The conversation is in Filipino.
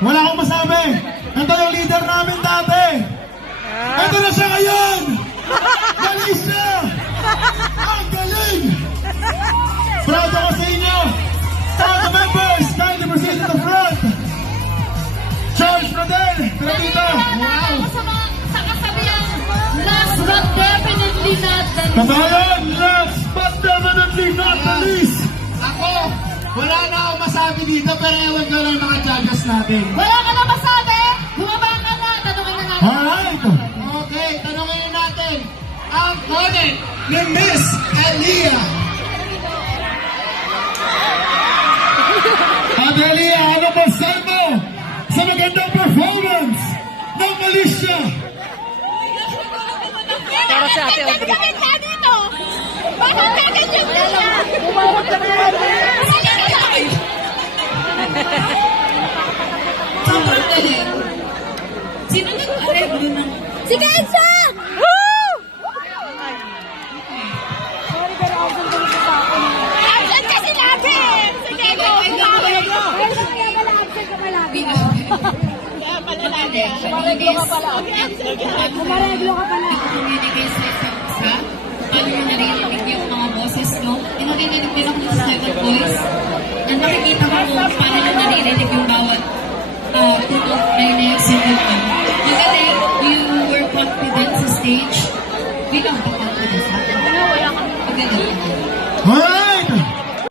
Wala akong masabi. Ito yung leader namin dati. Ito na siya ngayon. Galing siya. Ang galing. Proud ako sa inyo. All the members, kindly proceed to the front. Charles Rodel, tara dito. Wow. Sa kasabihang, last but definitely not the least. Kabayan, last but definitely not the least. Ako, wala na akong masabi dito, pero ewan ko lang mga judges natin. Wala ka na masabi? Bumaba ka na. Tanungin na natin. Alright. Okay, tanongin natin ang comment ni Miss Elia. Adelia, ano ba mo sa magandang performance ng Alicia? Para sa ate Audrey. Bakit ka dito? Bakit ka ganyan na? Umawag ka naman. Sige ka! Sobrang galing. Sino nag-areglo ng... Si Kenza! Sorry, pero ako sa dito sa akin. Absent kasi natin! Sige, go! Absent ka palagi. Kaya pala natin. Umareglo ka pala. Umareglo ka pala. Communicate sa isa't isa. Paano nyo naririnig yung mga boses nyo? Tinarinig din ako ng second voice. And nakikita ko kung paano nyo naririnig yung bawat tutok na ina-execute nyo. Magaling, you were confident sa stage. Bilang pa confident sa akin. Magaling. Alright.